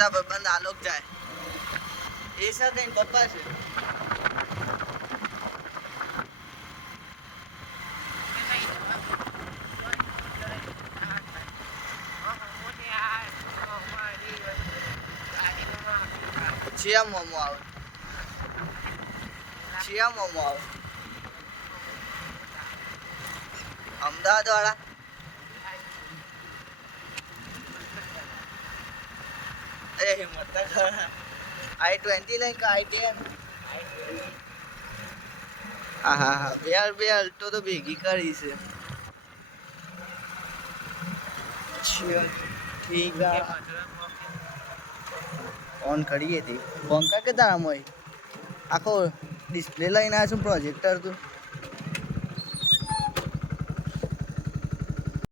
મોટા ભાઈબંધ આલોક જાય એ સાથે પપ્પા છે ચિયા મોમો આવે અમદાવાદ વાળા એ હિંમત i20 લઈ કે i10 હા બે અલ્ટો તો ભેગી કરી છે ઠીક ઓન કરીએ હતી પંખા કે તારામાં આખો ડિસ્પ્લે લઈને આવ્યો છું પ્રોજેક્ટર તું